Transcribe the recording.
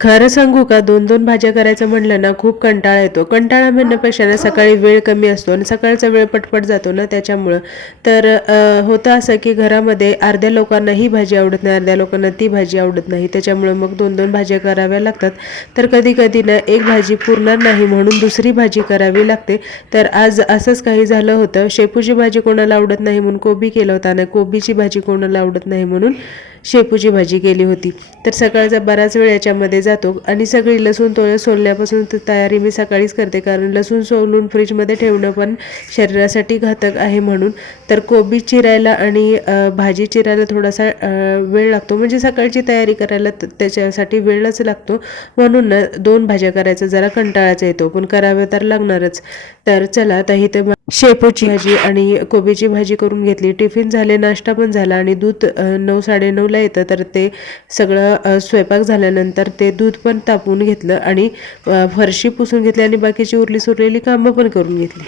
खरं सांगू का, 2-2 भाज्या करायचं म्हटलं ना खूप कंटाळा येतो. कंटाळा म्हणण्यापेक्षा ना सकाळी वेळ कमी असतो आणि सकाळचा वेळ पटपट जातो ना त्याच्यामुळं. तर होतं असं की घरामध्ये अर्ध्या लोकांना ही भाजी आवडत नाही, अर्ध्या लोकांना ती भाजी आवडत नाही. त्याच्यामुळं मग 2-2 भाज्या कराव्या लागतात. तर कधी-कधी ना एक भाजी पुरणार नाही म्हणून दुसरी भाजी करावी लागते. तर आज असंच काही झालं होतं. शेपूची भाजी कोणाला आवडत नाही म्हणून कोबी केला होता आणि कोबीची भाजी कोणाला आवडत नाही म्हणून शेपूची भाजी केली होती. तर सकाळचा बराच वेळ याच्यामध्ये जातो आणि सगळी लसूण सोलण्यापासून तयारी मी सकाळीच करते, कारण लसूण सोलून फ्रीजमध्ये ठेवणं पण शरीरासाठी घातक आहे म्हणून. तर कोबी चिरायला आणि भाजी चिरायला थोडासा वेळ लागतो, म्हणजे सकाळची तयारी करायला त्याच्यासाठी वेळच लागतो. म्हणून ना 2 भाज्या करायचा जरा कंटाळाचा येतो, पण कराव्या तर लागणारच. तर चला आता इथं शेपूची भाजी आणि कोबीची भाजी करून घेतली. टिफिन झाले, नाश्ता पण झाला आणि दूध 9-9:30ला येतं. तर ते सगळं स्वयंपाक झाल्यानंतर ते दूध पण तापवून घेतलं आणि फरशी पुसून घेतली आणि बाकीची उरली सुरलेली कामं पण करून घेतली.